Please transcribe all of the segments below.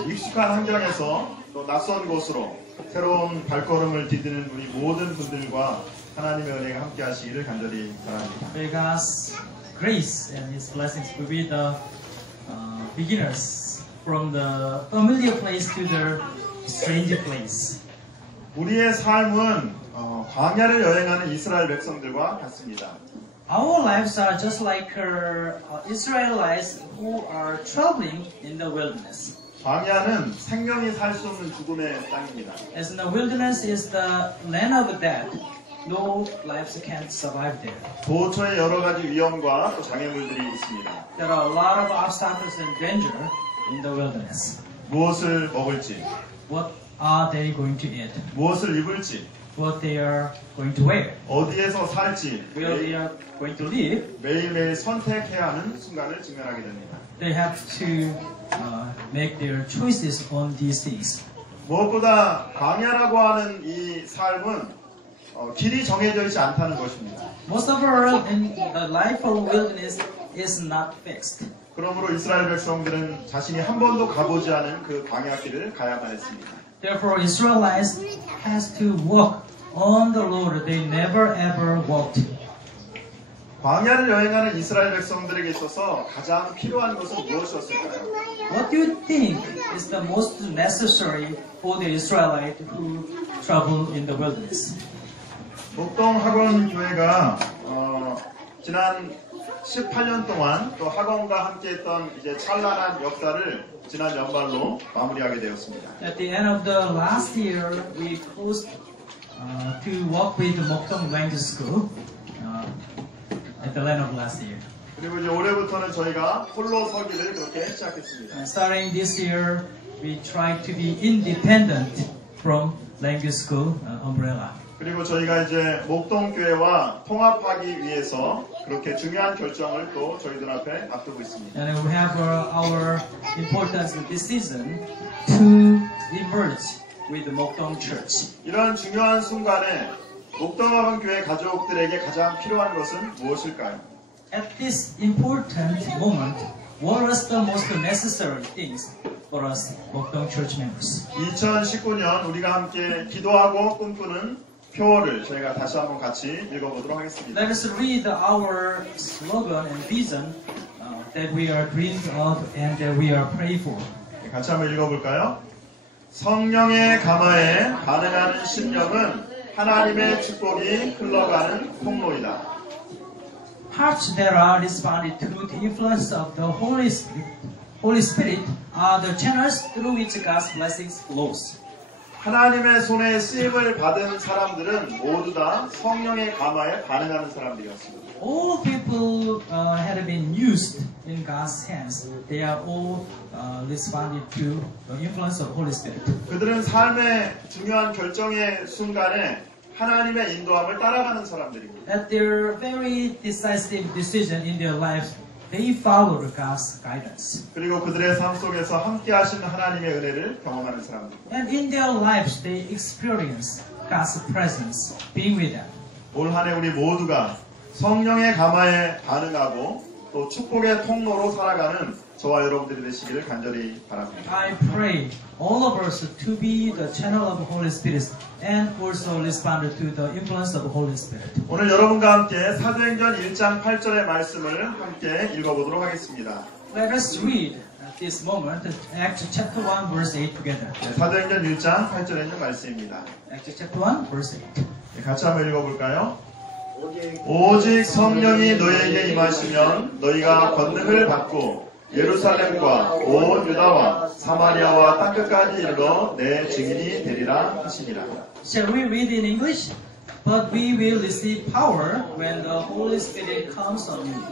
익숙한 환경에서 또 낯선 곳으로 새로운 발걸음을 디디는 우리 모든 분들과 하나님의 은혜가 함께 하시기를 간절히 바랍니다. May God's grace and His blessings be with the beginners from the familiar place to the strange place. 우리의 삶은 광야를 여행하는 이스라엘 백성들과 같습니다. Our lives are just like Israelites who are traveling in the wilderness. 광야는 생명이 살 수 없는 죽음의 땅입니다. As in the wilderness is the land of the dead, no lives can survive there. 도처에 여러 가지 위험과 또 장애물들이 있습니다. There are a lot of obstacles and danger in the wilderness. 무엇을 먹을지, What are they going to eat? 무엇을 입을지, What they are going to wear? 어디에서 살지 Where they are going to live? 매일매일 선택해야 하는 순간을 직면하게 됩니다. They have to make their choices on these things. 무엇보다 광야라고 하는 이 삶은 길이 정해져 있지 않다는 것입니다. Most of all, in the life of wilderness is not fixed. 그러므로 이스라엘 백성들은 자신이 한 번도 가보지 않은 그 광야길을 가야만 했습니다. Therefore, Israelites has to walk on the road they never ever walked. 광야를 여행하는 이스라엘 백성들에게 있어서 가장 필요한 것은 무엇이었을까요? What do you think is the most necessary for the Israelite who travel in the wilderness? 목동학원교회가 지난 18년 동안 또 학원과 함께했던 이제 찬란한 역사를 지난 연말로 마무리하게 되었습니다. At the end of the last year, we closed to work with the Mokdong Language School at the end of last year. 그리고 이제 올해부터는 저희가 홀로 서기를 그렇게 시작했습니다. And starting this year, we try to be independent from language school umbrella. 그리고 저희가 이제 목동교회와 통합하기 위해서 그렇게 중요한 결정을 또 저희들 앞에 앞두고 있습니다. And we have our important decision to emerge with the Mokdong Church. 이런 중요한 순간에 목동학원교회 가족들에게 가장 필요한 것은 무엇일까요? At this important moment, what was the most necessary things for us Mokdong Church members? 2019년 우리가 함께 기도하고 꿈꾸는 표어를 저희가 다시 한번 같이 읽어보도록 하겠습니다. Let us read our slogan and vision that we are dreamed of and that we are praying for. 같이 한번 읽어볼까요? 성령의 감화에 반응하는 심령은 하나님의 축복이 흘러가는 통로이다. Hearts that are responded to the influence of the Holy Spirit are the channels through which God's blessings flows. 하나님의 손에 쓰임을 받은 사람들은 모두 다 성령의 감화에 반응하는 사람들이었습니다. All people had been used in God's hands. They are all responded to the influence of Holy Spirit. 그들은 삶의 중요한 결정의 순간에 하나님의 인도함을 따라가는 사람들입니다. At their very decisive decision in their lives, they followed God's guidance. 그리고 그들의 삶 속에서 함께 하시는 하나님의 은혜를 경험하는 사람들입니다. And in their lives, they experience God's presence being with them. 올 한 해 우리 모두가 성령의 감화에 반응하고 또 축복의 통로로 살아가는 저와 여러분들이 되시기를 간절히 바랍니다. I pray all of us to be the channel of the Holy Spirit and also respond to the influence of the Holy Spirit. 오늘 여러분과 함께 사도행전 1장 8절의 말씀을 함께 읽어보도록 하겠습니다. Let us read at this moment Acts chapter 1 verse 8 together. 네, 사도행전 1장 8절에 있는 말씀입니다. Acts chapter 1 verse 8. 네, 같이 한번 읽어볼까요? 오직 성령이 너희에게 임하시면 너희가 권능을 받고 예루살렘과 온 유다와 사마리아와 땅끝까지 이르러 내 증인이 되리라 하시니라. Shall we read in English? But we will receive power when the Holy Spirit comes on you.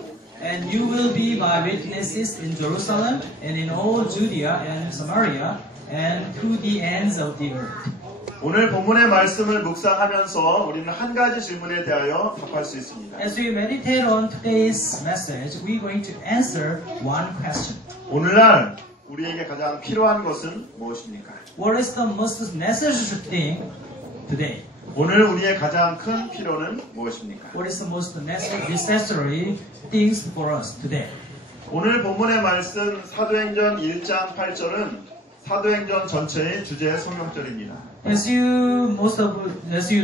And you will be my witnesses in Jerusalem and in all Judea and Samaria and to the ends of the earth. 오늘 본문의 말씀을 묵상하면서 우리는 한 가지 질문에 대하여 답할 수 있습니다. As we meditate on today's message, we're going to answer one question. 오늘날 우리에게 가장 필요한 것은 무엇입니까? What is the most necessary thing today? 오늘 우리의 가장 큰 필요는 무엇입니까? What is the most necessary things for us today? 오늘 본문의 말씀 사도행전 1장 8절은 사도행전 전체의 주제 성경절입니다. As you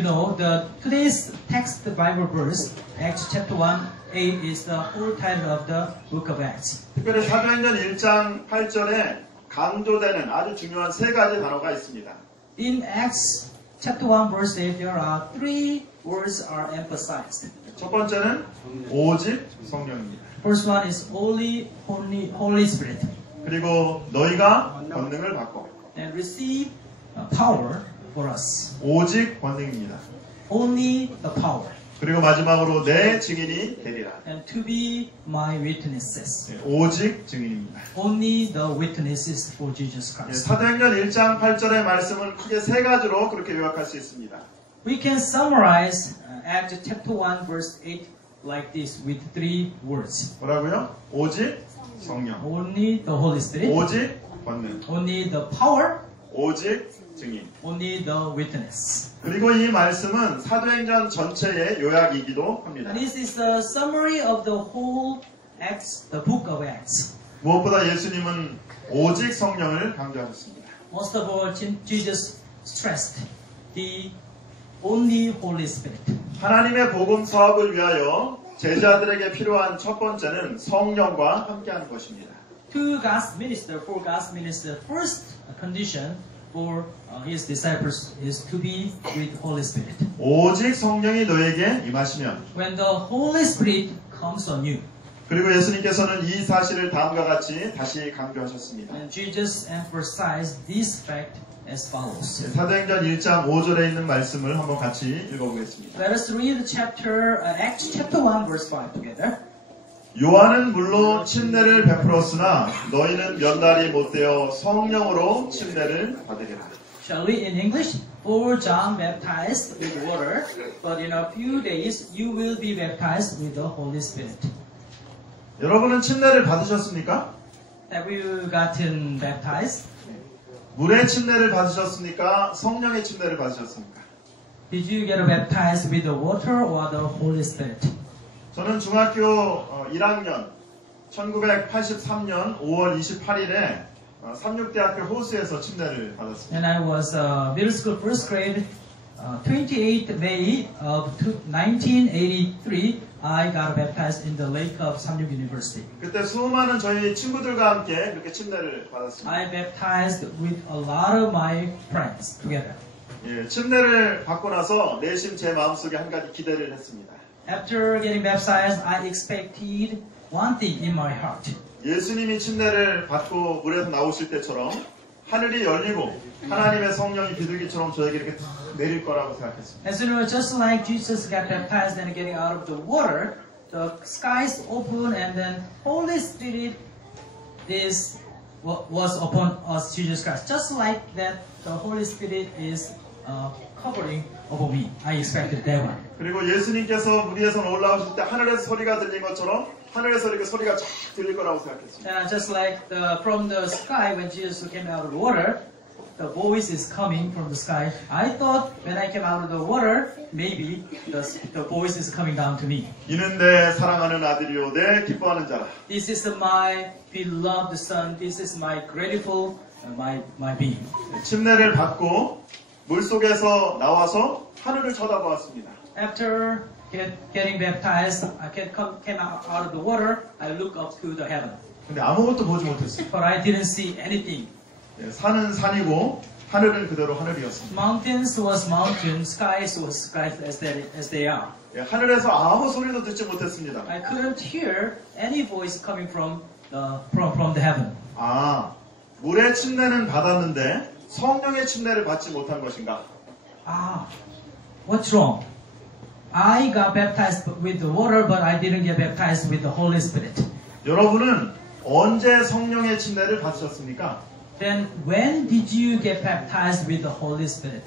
know, today's text, the Bible verse, Acts chapter 1:8 is the whole title of the book of Acts. 특별히 사도행전 1장 8절에 강조되는 아주 중요한 세 가지 단어가 있습니다. In Acts chapter 1 verse 8, there are three words are emphasized. 첫 번째는 오직 성령입니다. First one is Holy Spirit, 그리고 너희가 권능을 받고 and receive power for us. 오직 권능입니다. Only the power, 그리고 마지막으로 내 증인이 되리라. and to be my witnesses. 오직 증인입니다. Only the witnesses for Jesus Christ. 사도행전 1장 8절의 말씀은 크게 세 가지로 그렇게 요약할 수 있습니다. We can summarize Acts chapter 1 verse 8 like this with three words. 뭐라고요? 오직 성령, Only the Holy Spirit, 오직 권능, only the power, 오직 증인. only the witness. 그리고 이 말씀은 사도행전 전체의 요약이기도 합니다. And this is a summary of the whole Acts, the book of Acts. 무엇보다 예수님은 오직 성령을 강조하셨습니다. Most of all, Jesus stressed the only Holy Spirit. 하나님의 복음 사업을 위하여 제자들에게 필요한 첫 번째는 성령과 함께하는 것입니다. For God's minister, first condition for his disciples is to be with Holy Spirit. 오직 성령이 너에게 임하시면, When the Holy Spirit comes on you, 그리고 예수님께서는 이 사실을 다음과 같이 다시 강조하셨습니다. and Jesus emphasized this fact as follows. 사도행전 1장 5절에 있는 말씀을 한번 같이 읽어보겠습니다. Let us read Acts chapter 1 verse 5 together. 요한은 물로 침례를 베풀었으나 너희는 몇 날이 못되어 성령으로 침례를 받으리라. Shall we in English? For John baptized with water, but in a few days you will be baptized with the Holy Spirit. 여러분은 침례를 받으셨습니까? Have you gotten baptized? 물의 침례를 받으셨습니까? 성령의 침례를 받으셨습니까? Did you get baptized with the water or the Holy Spirit? 저는 중학교 1학년 1983년 5월 28일에 삼육대학교 호수에서 침례를 받았습니다. And I was middle school first grade, 28th May of 1983. I got baptized in the lake of Samyuk University. 그때 수많은 저희 친구들과 함께 그렇게 침례를 받았습니다. I baptized with a lot of my friends together. 예, 침례를 받고 나서 내심 제 마음속에 한 가지 기대를 했습니다. After getting baptized, I expected one thing in my heart. 예수님이 침례를 받고 물에서 나오실 때처럼 하늘이 열리고 하나님의 성령이 비둘기처럼 저에게 이렇게 탁 내릴 거라고 생각했습니다. As you know, just like Jesus got baptized and getting out of the water, the skies open and then Holy Spirit was upon us, Jesus Christ. Just like that, the Holy Spirit is covering over me. I expected that one. 그리고 예수님께서 물 위에서 올라오실 때 하늘에서 소리가 들린 것처럼 하늘에서 이렇게 소리가 쫙 들릴 거라고 생각했습니다. Just like from the sky when Jesus came out of the water, the voice is coming from the sky. I thought when I came out of the water, maybe the voice is coming down to me. 이는 내 사랑하는 아들이요 내 기뻐하는 자라. This is my beloved son. This is my grateful, my being. 침례를 받고 물 속에서 나와서 하늘을 쳐다보았습니다. After getting baptized, I came out of the water. I looked up to the heaven, 근데 아무것도 보지 못했어요. but I didn't see anything. 산은 산이고 하늘은 그대로 하늘이었습니다. Mountains was mountain, skies was skies as they are. 하늘에서 아무 소리도 듣지 못했습니다. I couldn't hear any voice coming from the heaven. 아, 물의 침례는 받았는데 성령의 침례를 받지 못한 것인가? What's wrong? I got baptized with the water, but I didn't get baptized with the Holy Spirit. 여러분은 언제 성령의 침례를 받으셨습니까? Then when did you get baptized with the Holy Spirit?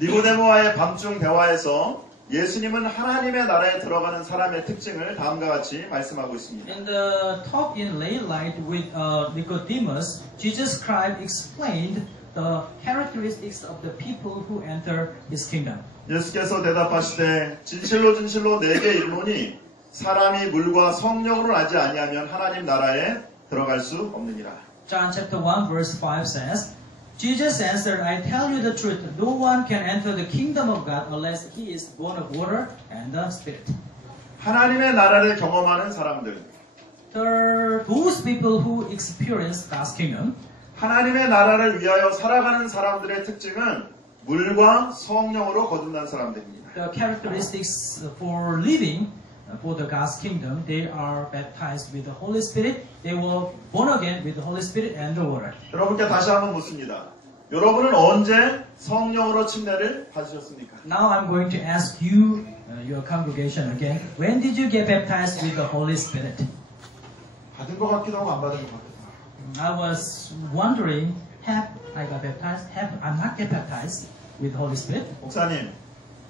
니고데모와의 밤중 대화에서 예수님은 하나님의 나라에 들어가는 사람의 특징을 다음과 같이 말씀하고 있습니다. In the talk in late light with Nicodemus, Jesus Christ explained the characteristics of the people who enter His kingdom. 예수께서 대답하시되 진실로 진실로 내게 이르노니 사람이 물과 성령으로 나지 아니하면 하나님 나라에 들어갈 수 없느니라. John chapter 1 verse 5 says, Jesus answered, I tell you the truth, no one can enter the kingdom of God unless he is born of water and the Spirit. 하나님의 나라를 경험하는 사람들, Those people who experience God's kingdom, 하나님의 나라를 위하여 살아가는 사람들의 특징은 물과 성령으로 거듭난 사람들입니다. the characteristics for living for the God's kingdom, they are baptized with the Holy Spirit. They were born again with the Holy Spirit and the water. 여러분께 다시 한번 묻습니다. 여러분은 언제 성령으로 침례를 받으셨습니까? Now I'm going to ask you, your congregation again, when did you get baptized with the Holy Spirit? 받은 것 같기도 하고 안 받은 것 같기도 하고. I was wondering, have I got baptized? Have I not get baptized with the Holy Spirit? 목사님,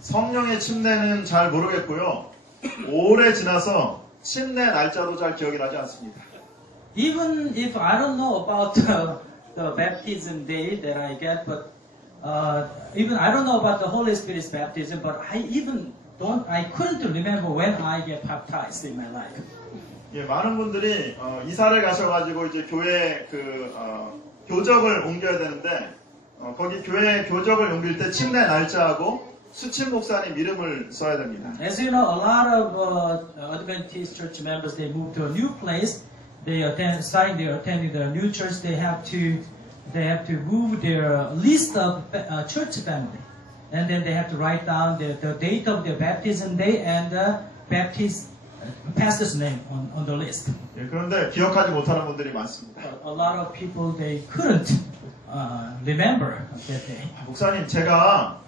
성령의 침례는 잘 모르겠고요. 오래 지나서 침례 날짜도 잘 기억이 나지 않습니다. Even if I don't know about the baptism day that I get, but even I don't know about the Holy Spirit's baptism, but I couldn't remember when I get baptized in my life. 예, 많은 분들이 이사를 가셔가지고 이제 교회 교적을 옮겨야 되는데 거기 교회 교적을 옮길 때 침례 날짜하고 수침 목사님 이름을 써야 됩니다. As you know, a lot of Adventist church members, they move to a new place. Starting their attending the new church, they have to move their list of church family, and then they have to write down the date of their baptism day and the pastor's name on the list. 예, 그런데 기억하지 못하는 분들이 많습니다. A lot of people they couldn't remember that day. 목사님, 제가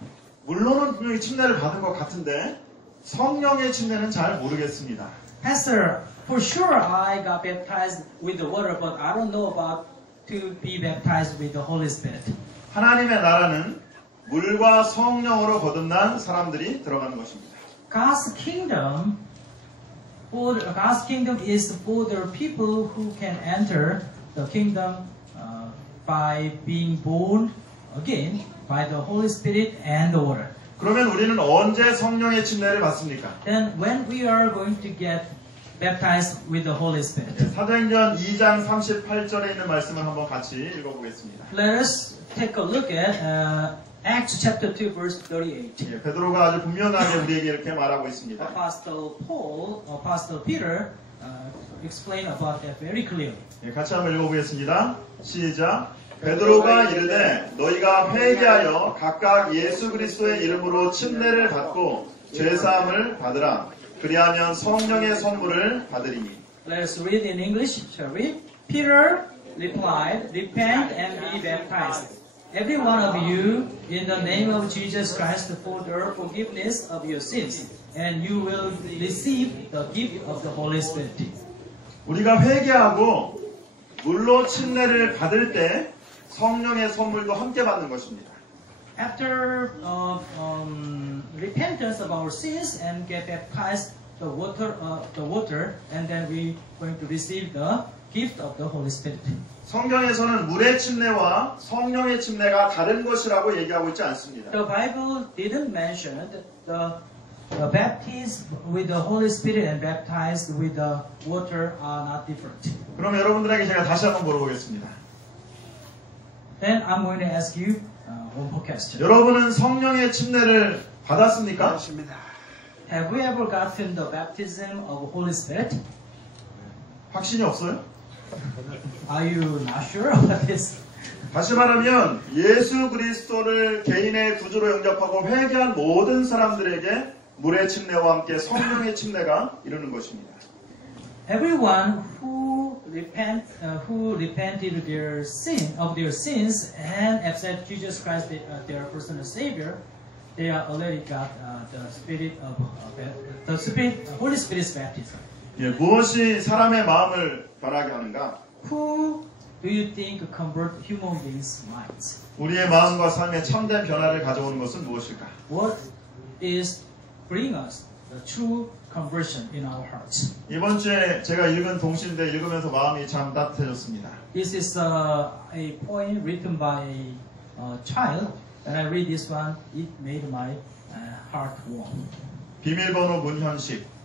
물론은 분명히 침례를 받은 것 같은데 성령의 침례는 잘 모르겠습니다. Pastor, for sure I got baptized with the water, but I don't know about to be baptized with the Holy Spirit. 하나님의 나라는 물과 성령으로 거듭난 사람들이 들어가는 것입니다. God's kingdom is for the people who can enter the kingdom by being born again by the Holy Spirit and the water. 그러면 우리는 언제 성령의 침례를 받습니까? Then when we are going to get baptized with the Holy Spirit? 사도행전 2장 38절에 있는 말씀을 한번 같이 읽어보겠습니다. Let us take a look at Acts chapter 2 verse 38. 예, 베드로가 아주 분명하게 우리에게 이렇게 말하고 있습니다. Apostle Peter explained about that very clearly. 예, 같이 한번 읽어보겠습니다. 시작. 베드로가 이르되 너희가 회개하여 각각 예수 그리스도의 이름으로 침례를 받고 죄사함을 받으라. 그리하면 성령의 선물을 받으리니. Let us read in English, shall we? Peter replied, repent and be baptized, every one of you, in the name of Jesus Christ for the forgiveness of your sins, and you will receive the gift of the Holy Spirit. 우리가 회개하고 물로 침례를 받을 때 성령의 선물도 함께 받는 것입니다. After repentance of our sins and get baptized the water, and then we going to receive the gift of the Holy Spirit. 성경에서는 물의 침례와 성령의 침례가 다른 것이라고 얘기하고 있지 않습니다. The Bible didn't mention the baptized with the Holy Spirit and baptized with the water are not different. 그럼 여러분들에게 제가 다시 한번 물어보겠습니다. Then I'm going to ask you one more question. 여러분은 성령의 침례를 받았습니까? Have we ever gotten the baptism of Holy Spirit? 확신이 없어요? Are you not sure about this? 다시 말하면 예수 그리스도를 개인의 구주로 영접하고 회개한 모든 사람들에게 물의 침례와 함께 성령의 침례가 이루는 것입니다. Everyone who repented their sins and accept Jesus Christ their personal Savior, they are already got Holy Spirit's baptism. 예, 무엇이 사람의 마음을 변하게 하는가? Who do you think convert human beings' minds? 우리의 마음과 삶에 참된 변화를 가져오는 것은 무엇일까? What is bring us the true conversion in our hearts? 이번 주에 제가 읽은 동시인데 읽으면서 마음이 참 따뜻해졌습니다. This is a poem written by a child. When I read this one, it made my heart warm. 비밀번호 문현식.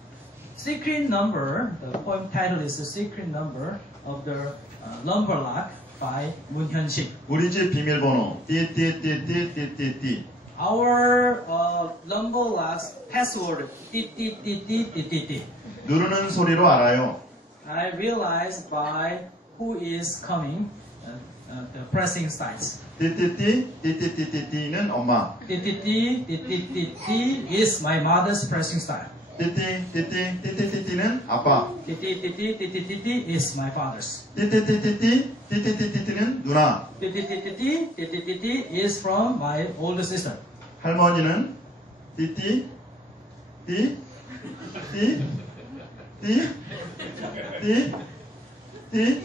Secret number. The poem title is "The Secret Number." of the lumberlock by Moon Hyun-sik. 우리 집 비밀번호 띠띠띠띠띠띠띠. Our lumberlock's password 띠띠띠띠띠띠띠. 누르는 소리로 알아요. I realized by who is coming, the pressing sites. 띠띠띠 띠띠띠띠띠는 엄마. 띠띠띠 is my mother's pressing style. 띠띠띠띠 띠띠띠띠는 아빠. 띠띠띠 is my father's. 띠띠띠띠띠 띠띠띠띠는 누나. 띠띠띠 is from my older sister. 할머니는 띠띠 띠 띠 띠 띠 띠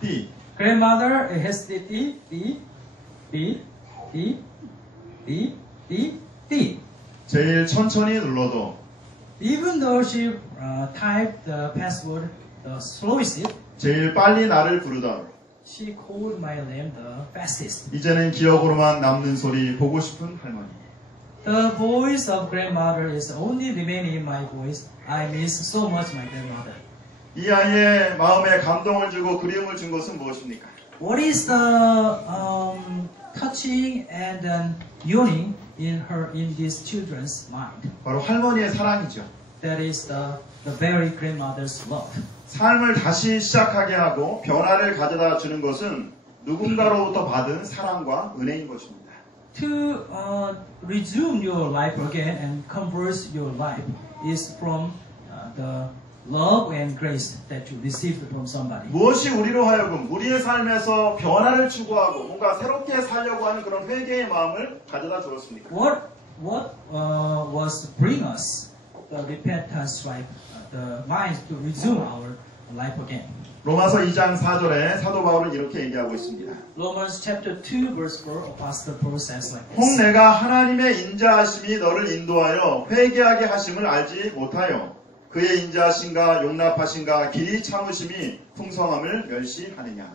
띠. Grandmother has 띠띠 띠. 제일 천천히 눌러도 Even though she typed the password the slowest, 제일 빨리 나를 부르던 she called my name the fastest. 이제는 기억으로만 남는 소리 보고 싶은 할머니. The voice of grandmother is only remaining in my voice. I miss so much my grandmother. 이 아이의 마음에 감동을 주고 그리움을 준 것은 무엇입니까? What is the touching and yearning in these children's mind? 바로 할머니의 사랑이죠. That is the very grandmother's love. 삶을 다시 시작하게 하고 변화를 가져다 주는 것은 누군가로부터 받은 사랑과 은혜인 것입니다. To resume your life again and convert your life is from the love and grace that you received from somebody. 무엇이 우리로 하여금 우리의 삶에서 변화를 추구하고 뭔가 새롭게 살려고 하는 그런 회개의 마음을 가져다 주었습니까? What was bring us the repentance life, the mind to resume our life again? 로마서 2장 4절에 사도 바울은 이렇게 얘기하고 있습니다. Romans chapter 2 verse 4, Apostle Paul says like 혹 this. 내가 하나님의 인자하심이 너를 인도하여 회개하게 하심을 알지 못하여 그의 인자하심과 용납하심과 길이 참으심이 풍성함을 멸시하느냐.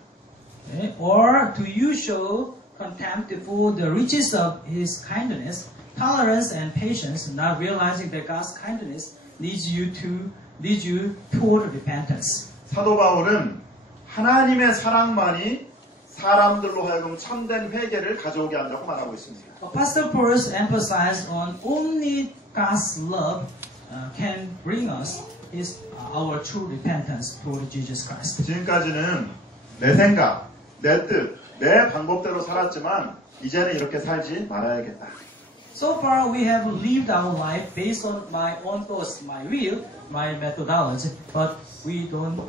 Okay. Or do you show contempt for the riches of his kindness, tolerance and patience, not realizing that God's kindness leads you toward repentance? 사도 바울은 하나님의 사랑만이 사람들로 하여금 참된 회개를 가져오게 한다고 말하고 있습니다. Apostle Paul emphasized on only God's love can bring us our true repentance toward Jesus Christ. 지금까지는 내 생각, 내 뜻, 내 방법대로 살았지만 이제는 이렇게 살지 말아야겠다. So far we have lived our life based on my own thoughts, my will, my methodology, but we don't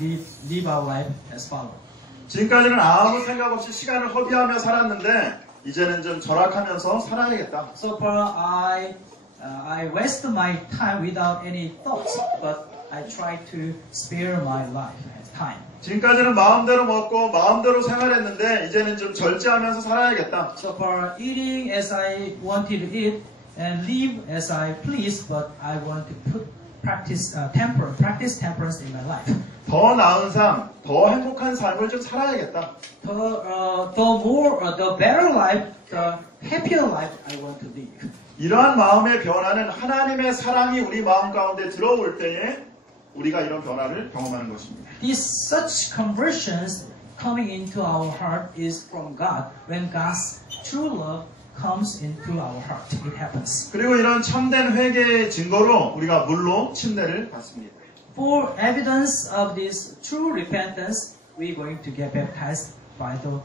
live our life as follows. 지금까지는 아무 생각 없이 시간을 허비하며 살았는데 이제는 좀 절약하면서 살아야겠다. So far I waste my time without any thoughts, but I try to spare my life as time. 지금까지는 마음대로 먹고 마음대로 생활했는데 이제는 좀 절제하면서 살아야겠다. So far eating as I wanted to eat and live as I please, but I want to practice temperance in my life. 더 나은 삶, 더 행복한 삶을 좀 살아야겠다. The better life, the happier life I want to live. 이러한 마음의 변화는 하나님의 사랑이 우리 마음 가운데 들어올 때에 우리가 이런 변화를 경험하는 것입니다. Such conversions coming into our heart is from God. When God's true love comes into our heart, it happens. 그리고 이런 참된 회개의 증거로 우리가 물로 침례를 받습니다. For evidence of this true repentance, we're going to get baptized by the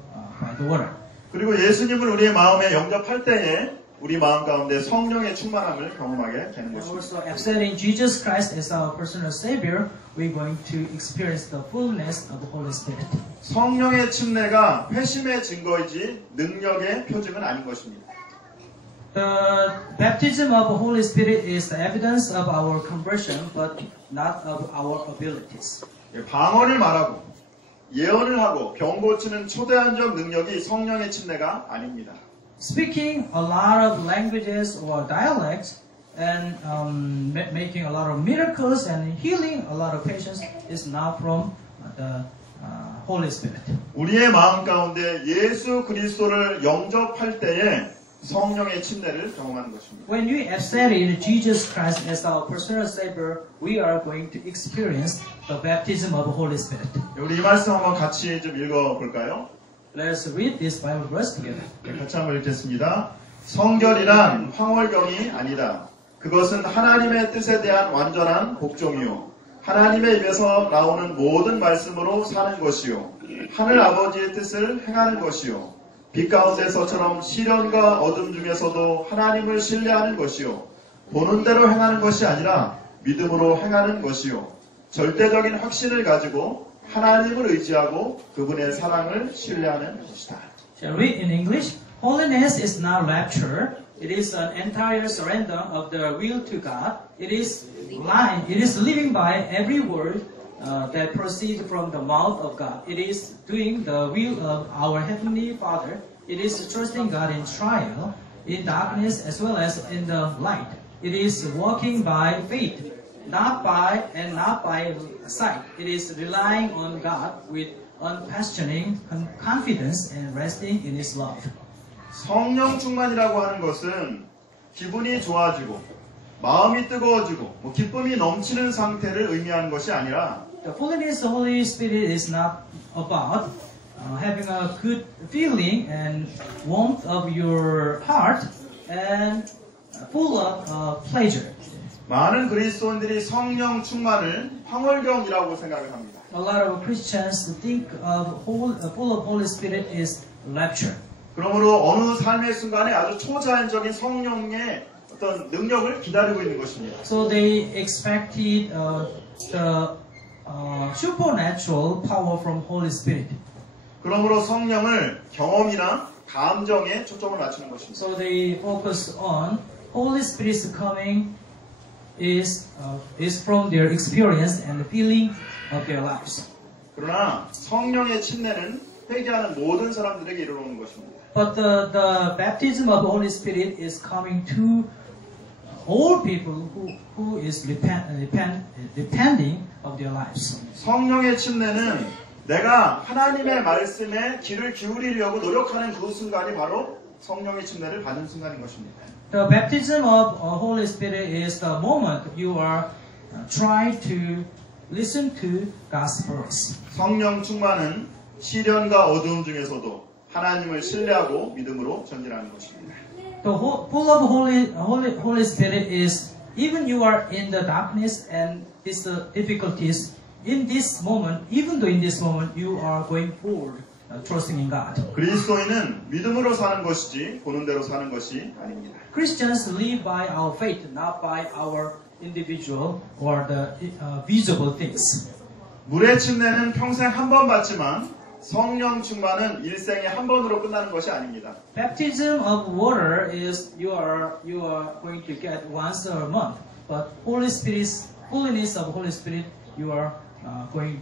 water. 그리고 예수님을 우리의 마음에 영접할 때에 우리 마음 가운데 성령의 충만함을 경험하게 되는 And 것입니다. also accepting Jesus Christ as our personal Savior, we're going to experience the fullness of the Holy Spirit. 성령의 침례가 회심의 증거이지 능력의 표징은 아닌 것입니다. The baptism of the Holy Spirit is the evidence of our conversion, but not of our abilities. 방언을 말하고 예언을 하고 병 고치는 초대한적 능력이 성령의 침례가 아닙니다. Speaking a lot of languages or dialects and making a lot of miracles and healing a lot of patients is not from the Holy Spirit. 우리의 마음 가운데 예수 그리스도를 영접할 때에 성령의 침례를 경험하는 것입니다. When we accept in Jesus Christ as our personal Savior, we are going to experience the baptism of the Holy Spirit. 우리 이 말씀 한번 같이 좀 읽어볼까요? Let us read this Bible verse together. 네, 같이 한번 읽겠습니다. 성결이란 황홀경이 아니다. 그것은 하나님의 뜻에 대한 완전한 복종이요. 하나님의 입에서 나오는 모든 말씀으로 사는 것이요. 하늘 아버지의 뜻을 행하는 것이요. 빛 가운데서처럼 시련과 어둠 중에서도 하나님을 신뢰하는 것이요. 보는 대로 행하는 것이 아니라 믿음으로 행하는 것이요. 절대적인 확신을 가지고 하나님을 의지하고 그분의 사랑을 신뢰하는 것이다. Shall we read in English? Holiness is not rapture. It is an entire surrender of the will to God. It is living by every word that proceeds from the mouth of God. It is doing the will of our Heavenly Father. It is trusting God in trial, in darkness as well as in the light. It is walking by faith, not by sight. It is relying on God with unquestioning confidence and resting in His love. 성령 충만이라고 하는 것은 기분이 좋아지고 마음이 뜨거워지고 기쁨이 넘치는 상태를 의미하는 것이 아니라 The holiness of the Holy Spirit is not about having a good feeling and warmth of your heart and full of pleasure. 많은 그리스도인들이 성령 충만을 황홀경이라고 생각을 합니다. A lot of Christians think of full of Holy Spirit is rapture. 그러므로 어느 삶의 순간에 아주 초자연적인 성령의 어떤 능력을 기다리고 있는 것입니다. So they expected the supernatural power from Holy Spirit. 그러므로 성령을 경험이나 감정에 초점을 맞추는 것입니다. So they focus on Holy Spirit's coming is from their experience and feeling of their lives. 그러나 성령의 침례는 회개하는 모든 사람들에게 이르러오는 것입니다. But the baptism of the Holy Spirit is coming to all people who is repenting of their lives. 성령의 침례는 내가 하나님의 말씀에 귀를 기울이려고 노력하는 그 순간이 바로 성령의 침례를 받는 순간인 것입니다. The baptism of Holy Spirit is the moment you are trying to listen to God's voice. 성령 충만은 시련과 어두움 중에서도 하나님을 신뢰하고 믿음으로 전진하는 것입니다. The full of Holy Spirit is even you are in the darkness and these difficulties. In this moment, even though in this moment you are going forward, trusting in God. 그리스도인은 믿음으로 사는 것이지 보는 대로 사는 것이 아닙니다. Christians live by our faith, not by our individual or the visible things. 물의 침례는 평생 한 번 받지만 성령 충만은 일생에 한 번으로 끝나는 것이 아닙니다. Baptism of water is you are going to get once a month, but holiness of Holy Spirit you are going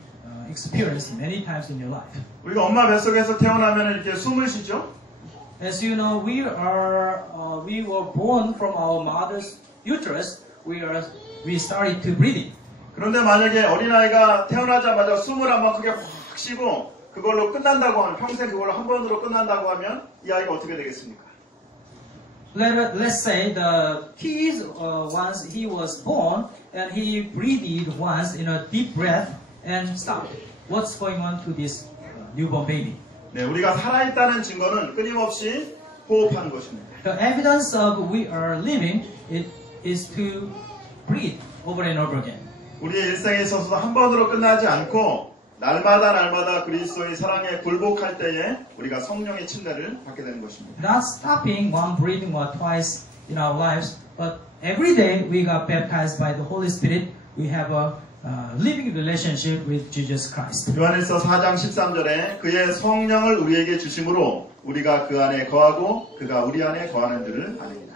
experience many times in your life. 우리가 엄마 뱃속에서 태어나면 이렇게 숨을 쉬죠? As you know, we were born from our mother's uterus. We started to breathing. 그런데 만약에 어린아이가 태어나자마자 숨을 한번 크게 확 쉬고 그걸로 끝난다고 하면 평생 그걸로 한 번으로 끝난다고 하면 이 아이가 어떻게 되겠습니까? Let's say the kid once he was born and he breathed once in a deep breath and stopped. What's going on to this newborn baby? 네, 우리가 살아있다는 증거는 끊임없이 호흡하는 것입니다. The evidence of we are living is to breathe over and over again. 우리의 일생에 있어서 한 번으로 끝나지 않고 날마다 그리스도의 사랑에 굴복할 때에 우리가 성령의 침례를 받게 되는 것입니다. Not stopping one breathing or twice in our lives, but every day we got baptized by the Holy Spirit. We have a living relationship with Jesus Christ. 요한일서 4장 13절에 그의 성령을 우리에게 주심으로 우리가 그 안에 거하고 그가 우리 안에 거하는 줄을 아닙니다.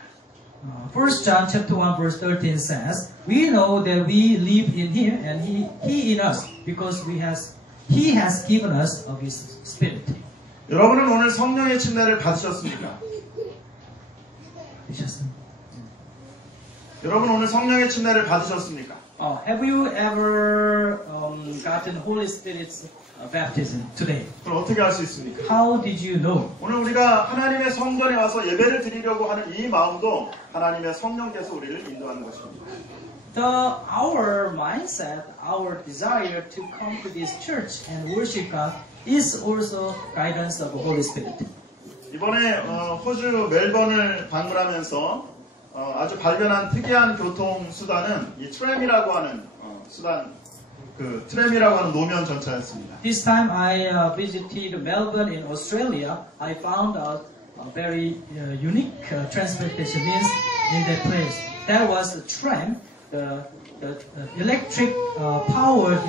1 John chapter 1 verse 13 says, we know that we live in Him and He in us because He has given us of His Spirit. 여러분은 오늘 성령의 침례를 받으셨습니까? 여러분 오늘 성령의 침례를 받으셨습니까? Have you ever gotten Holy Spirit's baptism today. 그럼 어떻게 할 수 있습니까? How did you know? 오늘 우리가 하나님의 성전에 와서 예배를 드리려고 하는 이 마음도 하나님의 성령께서 우리를 인도하는 것입니다. Our mindset, our desire to come to this church and worship God is also guidance of the Holy Spirit. 이번에 호주 멜번을 방문하면서 아주 발견한 특이한 교통 수단은 이 트램이라고 하는 수단, 그 트램이라고 하는 노면 전차였습니다. This time I visited Melbourne in Australia. I found a very unique transportation means in that place. That was a tram, the electric powered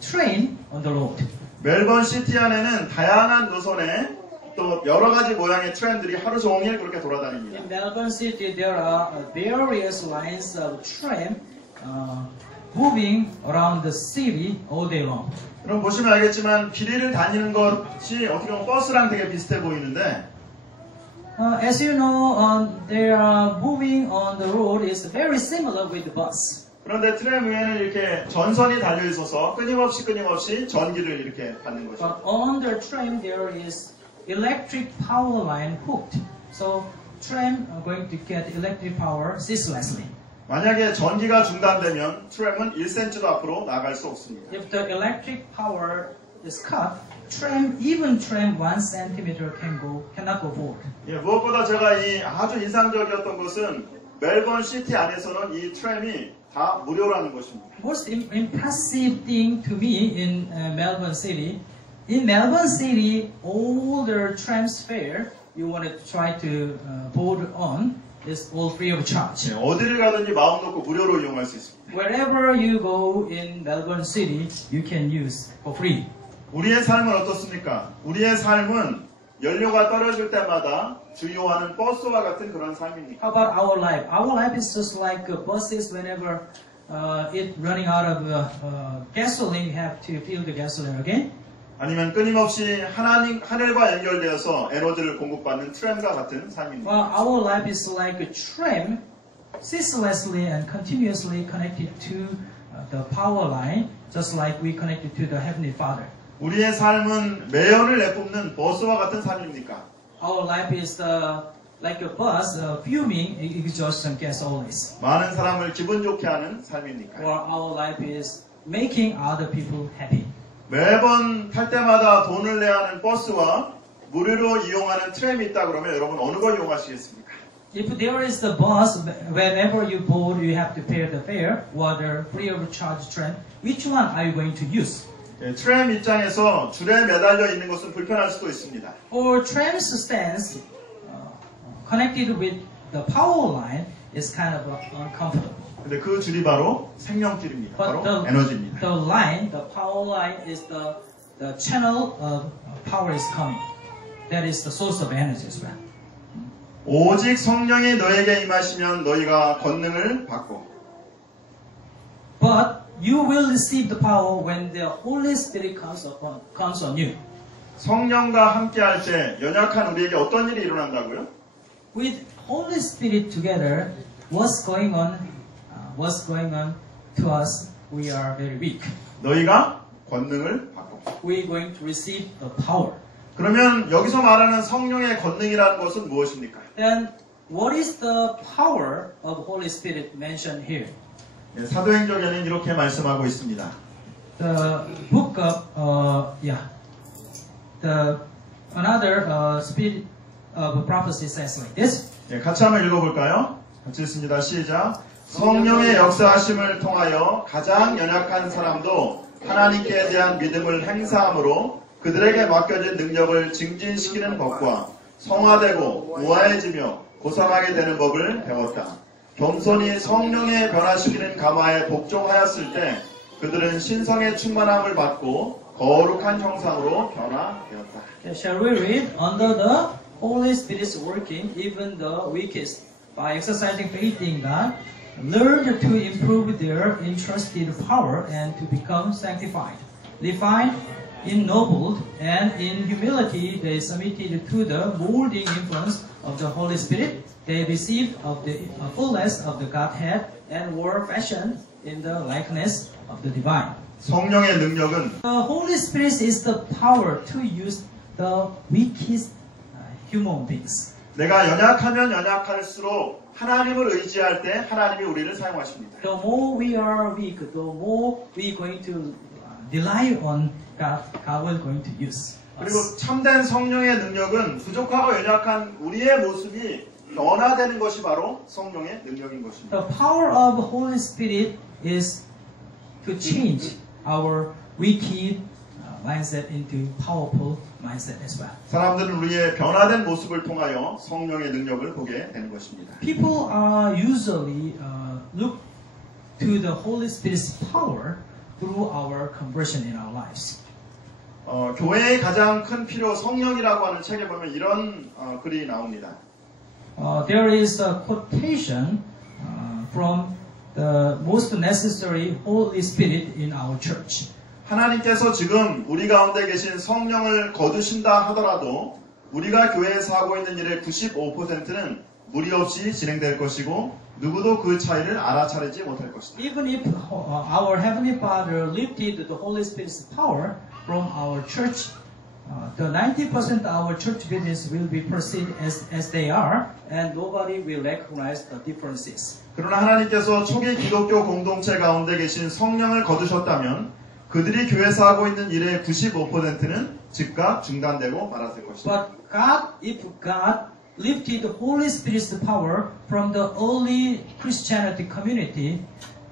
train on the road. 멜번 시티 안에는 다양한 노선의 또 여러 가지 모양의 트램들이 하루 종일 그렇게 돌아다닙니다. In Melbourne City, there are various lines of tram moving around the city all day long. 그럼 보시면 알겠지만 길이를 다니는 것이 어떻게 보면 버스랑 되게 비슷해 보이는데 As you know, they are moving on the road is very similar with the bus. 그런데 트램 위에는 이렇게 전선이 달려 있어서 끊임없이 전기를 이렇게 받는 거죠. But on the tram, there is electric power line hooked. So tram are going to get electric power ceaselessly. 만약에 전기가 중단되면 트램은 1cm도 앞으로 나갈 수 없습니다. If the electric power is cut, even tram 1 centimeter cannot go forward. 예, 무엇보다 제가 이 아주 인상적이었던 것은 멜번 시티 안에서는 이 트램이 다 무료라는 것입니다. Most impressive thing to me in Melbourne City, in Melbourne City, all the trams fare you want to try to board on is all free of charge. 예, 어디를 가든지 마음 놓고 무료로 이용할 수 있습니다. Wherever you go in Melbourne City, you can use for free. 우리의 삶은 어떻습니까? 우리의 삶은 연료가 떨어질 때마다 주요하는 버스와 같은 그런 삶입니다. How about our life? Our life is just like buses. Whenever it running out of gasoline, you have to fill the gasoline again. 아니면 끊임없이 하늘과 연결되어서 에너지를 공급받는 트램과 같은 삶입니다. Well, our life is like a tram, ceaselessly and continuously connected to the power line, just like we connected to the Heavenly Father. 우리의 삶은 매연을 내뿜는 버스와 같은 삶입니까? Our life is like a bus, fuming exhaustion gas always. 많은 사람을 기분 좋게 하는 삶입니까? Or our life is making other people happy. 매번 탈 때마다 돈을 내야 하는 버스와 무료로 이용하는 트램이 있다 그러면 여러분 어느 걸 이용하시겠습니까? If there is the bus, whenever you board, you have to pay the fare, or the free of charge tram. Which one are you going to use? 예, 트램 입장에서 줄에 매달려 있는 것은 불편할 수도 있습니다. Or tram stands connected with the power line is kind of uncomfortable. 근데 그 줄이 바로 생명줄입니다. But 바로 에너지입니다. the line, the power line is the channel of power is coming. That is the source of energy as well. 오직 성령이 너에게 임하시면 너희가 권능을 받고 But you will receive the power when the Holy Spirit comes on you. 성령과 함께할 때 연약한 우리에게 어떤 일이 일어난다고요? With Holy Spirit together, what's going on to us? We are very weak. 너희가 권능을 받고. We're going to receive the power. 그러면 여기서 말하는 성령의 권능이라는 것은 무엇입니까? Then, what is the power of Holy Spirit mentioned here? 예, 사도행전에는 이렇게 말씀하고 있습니다. The book of another spirit of prophecy says like this. 예, 같이 한번 읽어볼까요? 같이 읽습니다. 시작. 성령의 역사하심을 통하여 가장 연약한 사람도 하나님께 대한 믿음을 행사함으로 그들에게 맡겨진 능력을 증진시키는 법과 성화되고 우아해지며 고상하게 되는 법을 배웠다. 겸손히 성령의 변화시키는 감화에 복종하였을 때 그들은 신성의 충만함을 받고 거룩한 형상으로 변화되었다. Shall we read? Under the Holy Spirit's working, even the weakest, by exercising faith in God, learned to improve their entrusted power and to become sanctified, refined, ennobled, and in humility they submitted to the molding influence of the Holy Spirit. They received of the fullness of the Godhead and were fashioned in the likeness of the divine. 성령의 능력은 The Holy Spirit is the power to use the weakest human beings. 내가 연약하면 연약할수록 하나님을 의지할 때 하나님이 우리를 사용하십니다. The more we are weak, the more we going to rely on God, God will going to use 그리고 us. 참된 성령의 능력은 부족하고 연약한 우리의 모습이 변화되는 것이 바로 성령의 능력인 것입니다. The power of Holy Spirit is to change our wicked mindset into powerful mindset as well. 사람들은 우리의 변화된 모습을 통하여 성령의 능력을 보게 되는 것입니다. People are usually look to the Holy Spirit's power through our conversion in our lives. 교회의 가장 큰 필요 성령이라고 하는 책에 보면 이런 글이 나옵니다. There is a quotation from the most necessary Holy Spirit in our church. 하나님께서 지금 우리 가운데 계신 성령을 거두신다 하더라도 우리가 교회에서 하고 있는 일의 95%는 무리 없이 진행될 것이고 누구도 그 차이를 알아차리지 못할 것이다. Even if our Heavenly Father lifted the Holy Spirit's power from our church, the 90% of our church business will be proceed as they are, and nobody will recognize the differences. 그러나 하나님께서 초기 기독교 공동체 가운데 계신 성령을 거두셨다면 그들이 교회에서 하고 있는 일의 95%는 즉각 중단되고 말았을 것이다. But if God lifted the Holy Spirit's power from the early Christianity community,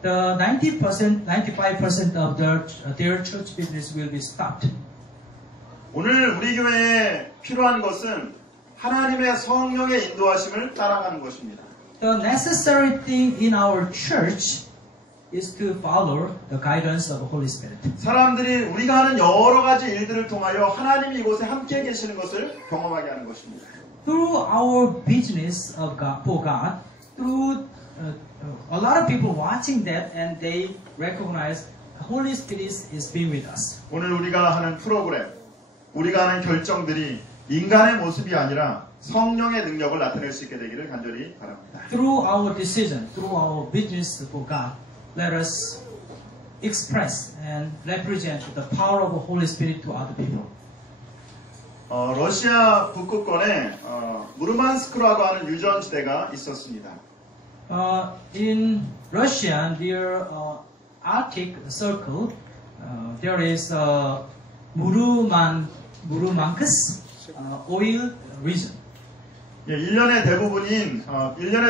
the 90%, 95% of their church business will be stopped. 오늘 우리 교회에 필요한 것은 하나님의 성령의 인도하심을 따라가는 것입니다. The necessary thing in our church is to follow the guidance of the Holy Spirit. 사람들이 우리가 하는 여러 가지 일들을 통하여 하나님이 이곳에 함께 계시는 것을 경험하게 하는 것입니다. Through our business of God, for God, through a lot of people watching that, and they recognize the Holy Spirit is being with us. 오늘 우리가 하는 프로그램, 우리가 하는 결정들이 인간의 모습이 아니라 성령의 능력을 나타낼 수 있게 되기를 간절히 바랍니다. Through our decision, through our business for God, let us express and represent the power of the Holy Spirit to other people. 러시아 북극권에 무르만스크라고 하는 유전지대가 있었습니다. In Russia, near Arctic Circle, there is Murmansk oil region. 예, 1년의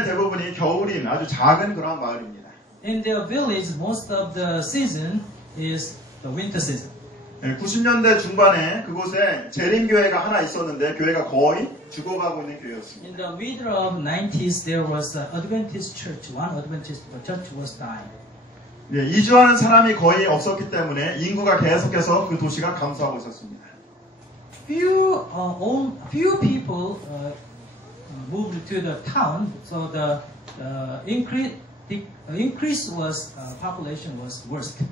대부분이 겨울인 아주 작은 그런 마을입니다. In their village, most of the season is the winter season. 90년대 중반에 그곳에 재림교회가 하나 있었는데 교회가 거의 죽어가고 있는 교회였습니다. In the middle of 90s, there was an Adventist church. One Adventist church was dying. 예, 이주하는 사람이 거의 없었기 때문에 인구가 계속해서 그 도시가 감소하고 있었습니다. Few people moved to the town, so the increase was population was worst.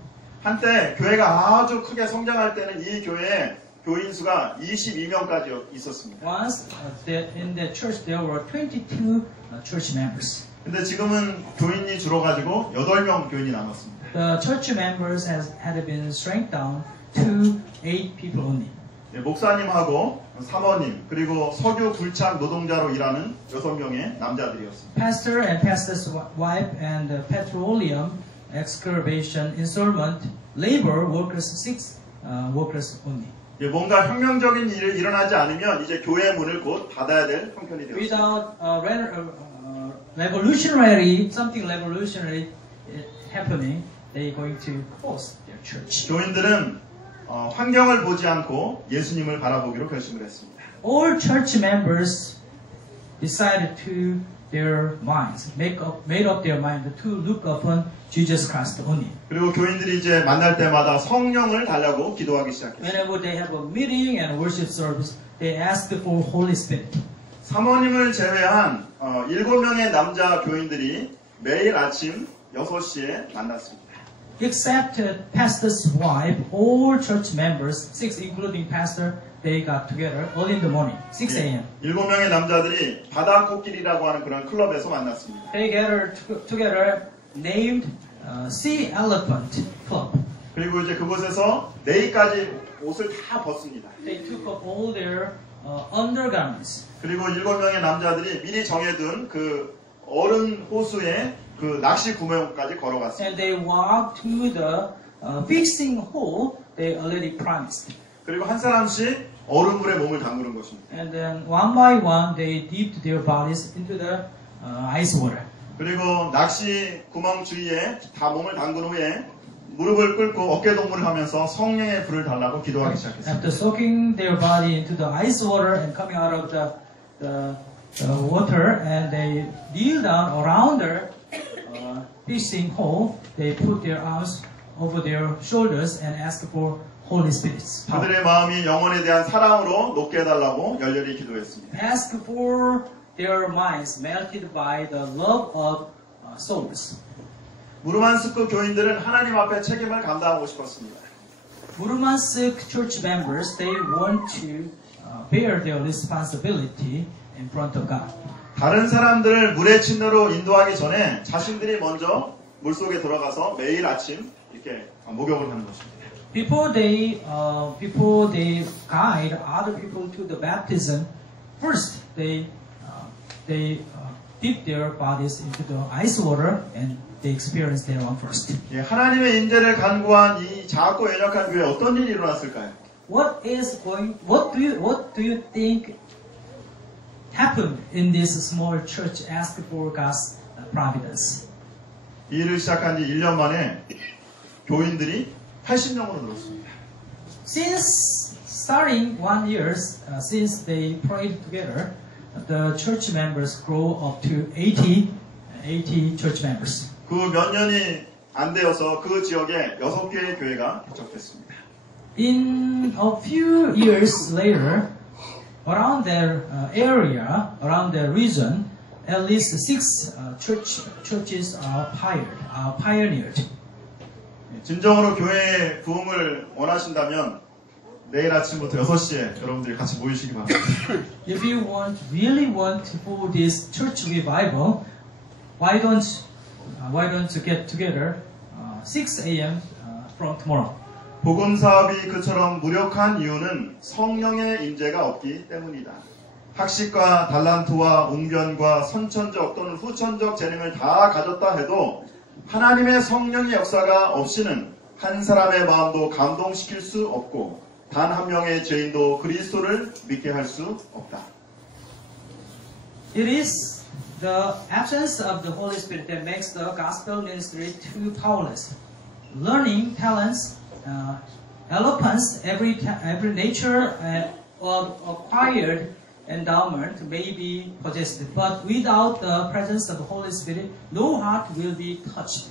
한때 교회가 아주 크게 성장할 때는 이 교회에 교인 수가 22명까지 있었습니다. Once in the church there were 22 church members. 근데 지금은 교인이 줄어가지고 8명 교인이 남았습니다. The church members had been shrunk down to 8 people only. 예, 목사님하고 사모님 그리고 석유 불착 노동자로 일하는 6명의 남자들이었습니다. Pastor and pastor's wife and petroleum excavation installment labor workers 6 workers only. 예, 뭔가 혁명적인 일이 일어나지 않으면 이제 교회 문을 곧 닫아야 될 형편이 되었습니다. Without something revolutionary happening, they going to close their church. 교인들은 환경을 보지 않고 예수님을 바라보기로 결심을 했습니다. All church members decided to their minds, made up their mind to look upon Jesus Christ only. 그리고 교인들이 이제 만날 때마다 성령을 달라고 기도하기 시작했습니다. Whenever they have a meeting and worship service, they ask for Holy Spirit. 사모님을 제외한 7명의 남자 교인들이 매일 아침 6시에 만났습니다. Except pastor's wife, all church members, 6 including pastor, they got together early in the morning, 6 a.m. 7명의 남자들이 바다코끼리라고 하는 그런 클럽에서 만났습니다. They gathered together named Sea Elephant Club. 그리고 이제 그곳에서 내일까지 옷을 다 벗습니다. They took off all their undergarments. 그리고 7명의 남자들이 미리 정해둔 그 얼음 호수에 그 낚시 구멍까지 걸어갔습니다. And they walked to the fixing hole they already promised. 그리고 한 사람씩 얼음물에 몸을 담그는 것입니다. And then one by one they dipped their bodies into the ice water. 그리고 낚시 구멍 주위에 다 몸을 담근 후에 무릎을 꿇고 어깨 동무를 하면서 성령의 불을 달라고 기도하기 시작했습니다. After soaking their body into the ice water and coming out of the water, and they kneel down around the fishing hole, they put their arms over their shoulders and asked for Holy Spirit's power. 그들의 마음이 영혼에 대한 사랑으로 높게 해달라고 열렬히 기도했습니다. Ask for their minds melted by the love of souls. 무르만스크 교인들은 하나님 앞에 책임을 감당하고 싶었습니다. Murmansk church members, they want to bear their responsibility in front of God. 다른 사람들을 물의 친로로 인도하기 전에 자신들이 먼저 물속에 들어가서 매일 아침 이렇게 목욕을 하는 것입니다. Before they guide other people to the baptism, first they dip their bodies into the ice water and they experience their own first. 예, 하나님의 인재를 간구한 이 작고 연약한 교회에 어떤 일이 일어났을까요? What do you think happened in this small church? Ask for God's providence. 이 일을 시작한 지 1년 만에 교인들이 80명으로 늘었습니다. Since starting 1 year, since they prayed together, the church members grow up to 80 church members. 그 몇 년이 안 되어서 그 지역에 6개의 교회가 개척됐습니다. In a few years later, around their area, around their region, at least 6 churches are pioneered. 진정으로 교회의 부흥을 원하신다면 내일 아침부터 6시에 여러분들이 같이 모이시기 바랍니다. If you really want for this church revival, why don't you get together 6 a.m. From tomorrow? 복음 사업이 그처럼 무력한 이유는 성령의 임재가 없기 때문이다. 학식과 달란트와 웅변과 선천적 또는 후천적 재능을 다 가졌다 해도 하나님의 성령의 역사가 없이는 한 사람의 마음도 감동시킬 수 없고 단 한 명의 죄인도 그리스도를 믿게 할 수 없다. It is the absence of the Holy Spirit that makes the gospel ministry too powerless. Learning talents, eloquence, every nature of acquired endowment may be possessed, but without the presence of the Holy Spirit, no heart will be touched.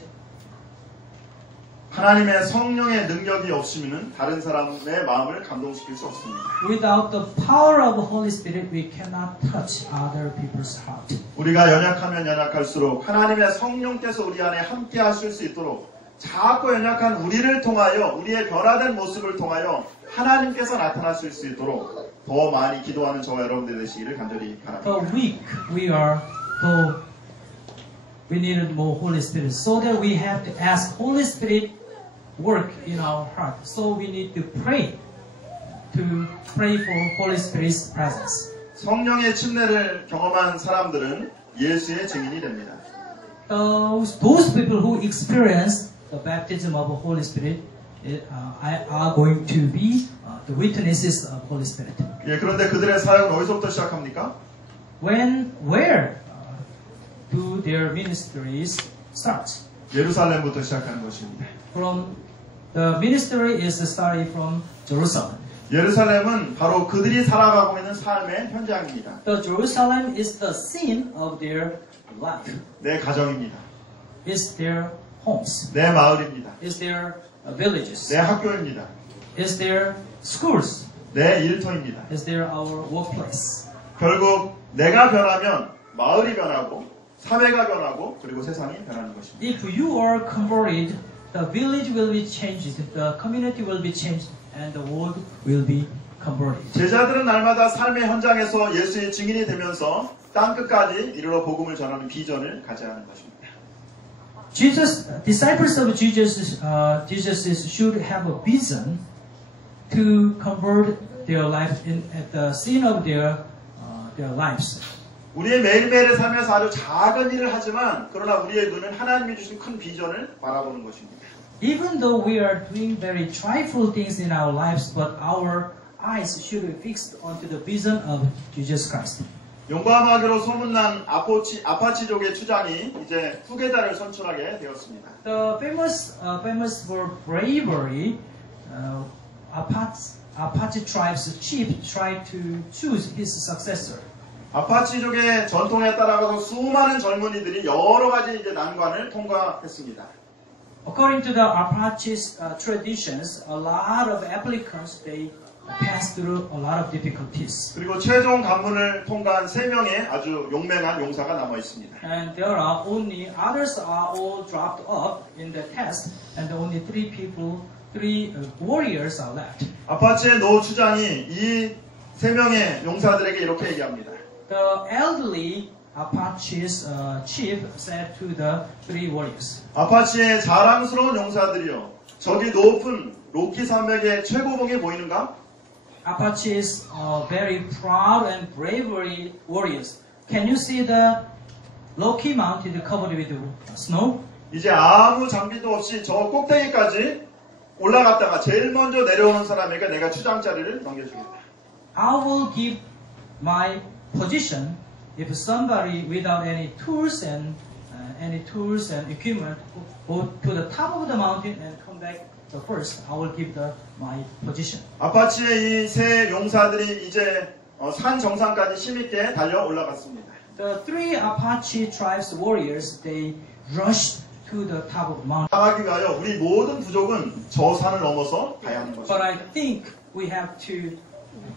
하나님의 성령의 능력이 없으면 다른 사람의 마음을 감동시킬 수 없습니다. Without the power of the Holy Spirit, we cannot touch other people's heart. 우리가 연약하면 연약할수록 하나님의 성령께서 우리 안에 함께 하실 수 있도록 작고 연약한 우리를 통하여 우리의 변화된 모습을 통하여 하나님께서 나타나실 수 있도록 더 많이 기도하는 저와 여러분들 되시기를 간절히 바랍니다. The weak we are, though we needed more Holy Spirit, so that we have to ask Holy Spirit work in our heart. So we need to pray for Holy Spirit's presence. 성령의 침례를 경험한 사람들은 예수의 증인이 됩니다. Those people who experience the baptism of the Holy Spirit are going to be the witnesses of Holy Spirit. 예, 그런데 그들의 사역은 어디서부터 시작합니까? Where do their ministries start? 예루살렘부터 시작하는 것입니다. The ministry is started from Jerusalem. 예루살렘은 바로 그들이 살아가고 있는 삶의 현장입니다. The Jerusalem is the scene of their life. 내 가정입니다. Is their homes. 내 마을입니다. Is their villages. 내 학교입니다. Is their schools. 내 일터입니다. Is their our workplace. 결국 내가 변하면 마을이 변하고 사회가 변하고 그리고 세상이 변하는 것입니다. If you are converted, the village will be changed, the community will be changed, and the world will be converted. 제자들은 날마다 삶의 현장에서 예수의 증인이 되면서 땅끝까지 이르러 복음을 전하는 비전을 가져야 하는 것입니다. disciples of Jesus should have a vision to convert their life at the scene of their lives. 우리의 매일매일의 삶에서 아주 작은 일을 하지만 그러나 우리의 눈은 하나님이 주신 큰 비전을 바라보는 것입니다. Even though we are doing very trifle things in our lives, but our eyes should be fixed onto the vision of Jesus Christ. 용감하기로 소문난 아파치족의 추장이 이제 후계자를 선출하게 되었습니다. The famous for bravery, Apache tribe's chief tried to choose his successor. 아파치족의 전통에 따라가서 수많은 젊은이들이 여러 가지 이제 난관을 통과했습니다. According to the Apache's traditions, a lot of applicants they passed through a lot of difficulties. 그리고 최종 관문을 통과한 3명의 아주 용맹한 용사가 남아 있습니다. And there are only others are all dropped off in the test, and only three warriors are left. 아파치의 노 추장이 이 3명의 용사들에게 이렇게 얘기합니다. The elderly Apache's chief said to the three warriors. 아파치의 자랑스러운 용사들이여, 저기 높은 로키 산맥의 최고봉이 보이는가? Apache's very proud and bravery warriors. Can you see the Loki Mountain covered with snow? 이제 아무 장비도 없이 저 꼭대기까지 올라갔다가 제일 먼저 내려오는 사람에게 내가 추장 자리를 넘겨주겠다. I will give my position if somebody without any tools and equipment go to the top of the mountain and come back the first. I will give my position. 아파치의 이 세 용사들이 이제 산 정상까지 힘있게 달려 올라갔습니다. The three Apache tribes warriors they rushed to the top of the mountain. 나가기 위하여 우리 모든 부족은 저 산을 넘어서 가야 하는 But 것입니다. I think we have to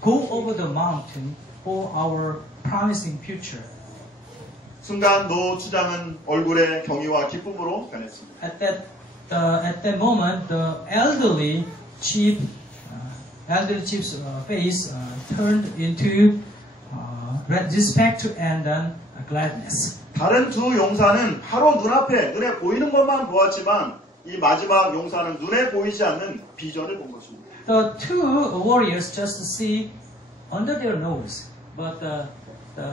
go over the mountain for our promising future. 순간 노 추장은 얼굴에 경의와 기쁨으로 변했습니다. At that moment, the elderly chief's face turned into respect and then gladness. 다른 두 용사는 바로 눈에 보이는 것만 보았지만 이 마지막 용사는 눈에 보이지 않는 비전을 본 것입니다. The two warriors just see under their nose, but the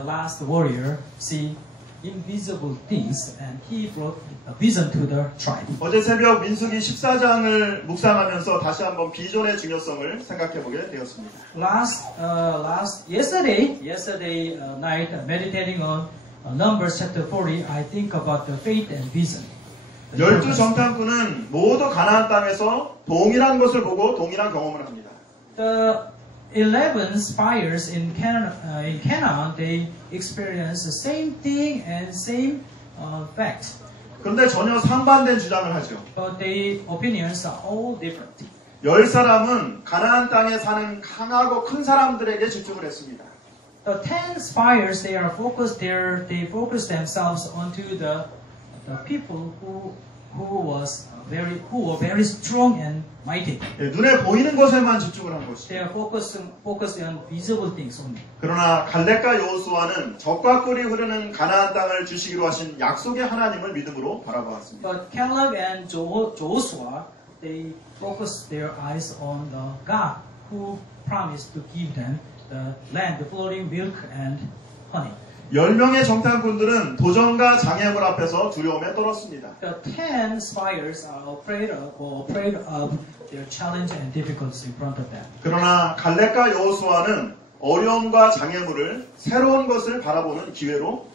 last warrior see invisible things, and he brought a vision to the tribe. 어제 새벽 민수기 14장을 묵상하면서 다시 한번 비전의 중요성을 생각해 보게 되었습니다. Yesterday night, meditating on Numbers chapter 40, I think about the faith and vision. 12 정탐꾼은 모두 가나안 땅에서 동일한 것을 보고 동일한 경험을 합니다. The 11 spies in Canaan, they experience the same thing and same fact. 그런데 전혀 상반된 주장을 하죠. But their opinions are all different. 10사람은 가나안 땅에 사는 강하고 큰 사람들에게 집중을 했습니다. The 10 spies, they focus themselves onto the people who were very strong and mighty. 눈에 보이는 것에만 집중을 한 것이죠. They are focused on visible things only. 그러나 갈렙과 여호수아는 적과 꿀이 흐르는 가나안 땅을 주시기로 하신 약속의 하나님을 믿음으로 바라보았습니다. But Caleb and Joshua, they focused their eyes on the God who promised to give them the land flowing milk and honey. 10명의 정탐꾼들은 도전과 장애물 앞에서 두려움에 떨었습니다. The 10 spies are afraid of their challenge and difficulties in front of them. 그러나 갈렙과 여호수아는 어려움과 장애물을 새로운 것을 바라보는 기회로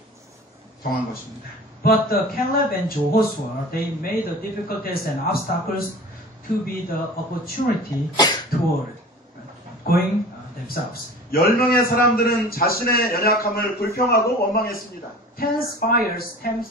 정한 것입니다. But Caleb and Joshua, they made the difficulties and obstacles to be the opportunity toward going themselves. 10명의 사람들은 자신의 연약함을 불평하고 원망했습니다. 10 spies, 10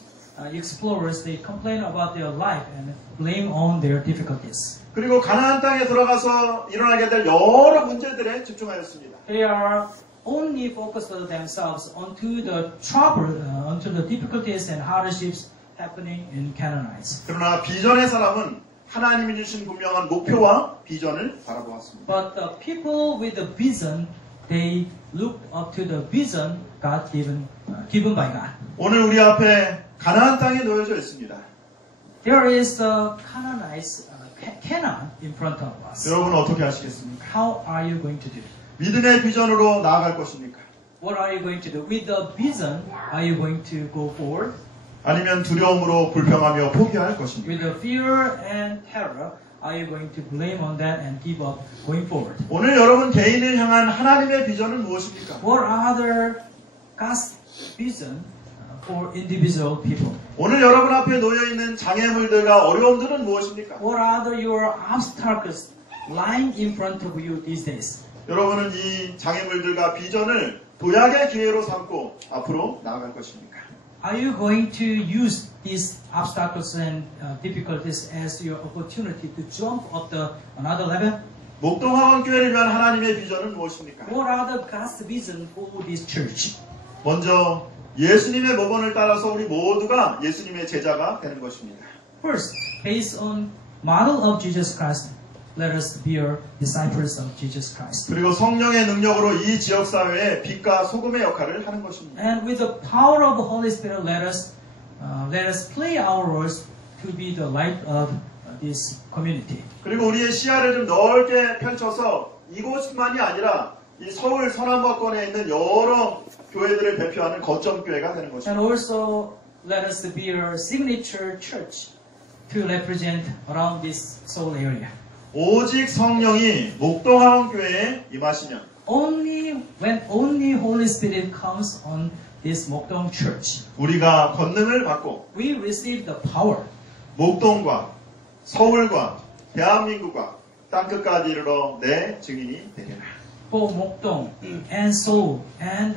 explorers, they complain about their life and blame on their difficulties. 그리고 가나안 땅에 들어가서 일어나게 될 여러 문제들에 집중하였습니다. They are only focused themselves onto the trouble, onto the difficulties and hardships happening in Canaanites. 그러나 비전의 사람은 하나님이 주신 분명한 목표와 비전을 바라보았습니다. But the people with the vision, they looked up to the vision God given by God. 오늘 우리 앞에 가나안 땅이 놓여져 있습니다. there is a Canaan in front of us. 여러분 어떻게 하시겠습니까? How are you going to do? 믿음의 비전으로 나아갈 것입니까? What are you going to do? With the vision, are you going to go forward? 아니면 두려움으로 불평하며 포기할 것입니까? With the fear and terror, are you going to blame on that and give up going forward? 오늘 여러분 개인을 향한 하나님의 비전은 무엇입니까? What are God's vision for individual people? 오늘 여러분 앞에 놓여있는 장애물들과 어려움들은 무엇입니까? What are your obstacles lying in front of you these days? 여러분은 이 장애물들과 비전을 도약의 기회로 삼고 앞으로 나아갈 것입니까? Are you going to use these obstacles and difficulties as your opportunity to jump up the another level? 목동학원교회를 위한 하나님의 비전은 무엇입니까? What are the God's vision for this church? 먼저 예수님의 모범을 따라서 우리 모두가 예수님의 제자가 되는 것입니다. First, based on model of Jesus Christ, let us be disciples of Jesus Christ. 그리고 성령의 능력으로 이 지역사회에 빛과 소금의 역할을 하는 것입니다. And with the power of the Holy Spirit, let us play our roles to be the light of this community. 그리고 우리의 시야를 좀 넓게 펼쳐서 이곳만이 아니라 이 서울 서남바권에 있는 여러 교회들을 대표하는 거점교회가 되는 것입니다. And also, let us be a signature church to represent around this Seoul area. 오직 성령이 목동학원교회에 임하시면 When only Holy Spirit comes on this Mokdong church, 우리가 권능을 받고 we receive the power. 목동과 서울과 대한민국과 땅끝까지 이르러 내 증인이 되리라. For Mokdong and Seoul and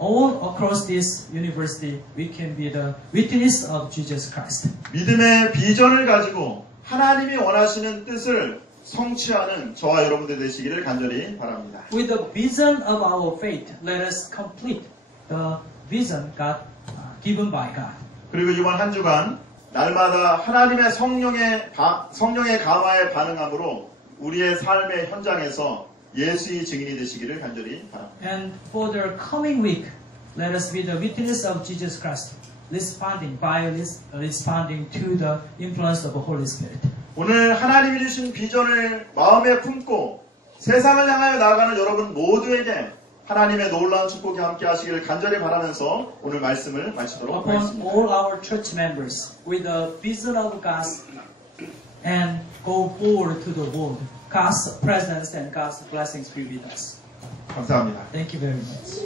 all across this university, we can be the witness of Jesus Christ. 믿음의 비전을 가지고 하나님이 원하시는 뜻을 성취하는 저와 여러분들 되시기를 간절히 바랍니다. With the vision of our faith, let us complete the vision God given by God. 그리고 이번 한 주간 날마다 하나님의 성령의 감화에 반응함으로 우리의 삶의 현장에서 예수의 증인이 되시기를 간절히 바랍니다. And for the coming week, let us be the witness of Jesus Christ, responding to the influence of the Holy Spirit. 오늘 하나님이 주신 비전을 마음에 품고 세상을 향하여 나아가는 여러분 모두에게 하나님의 놀라운 축복이 함께 하시기를 간절히 바라면서 오늘 말씀을 마치도록 Upon 하겠습니다. all our church members, with the vision of God and go forward to the world, God's presence and God's blessings be with us. 감사합니다. Thank you very much.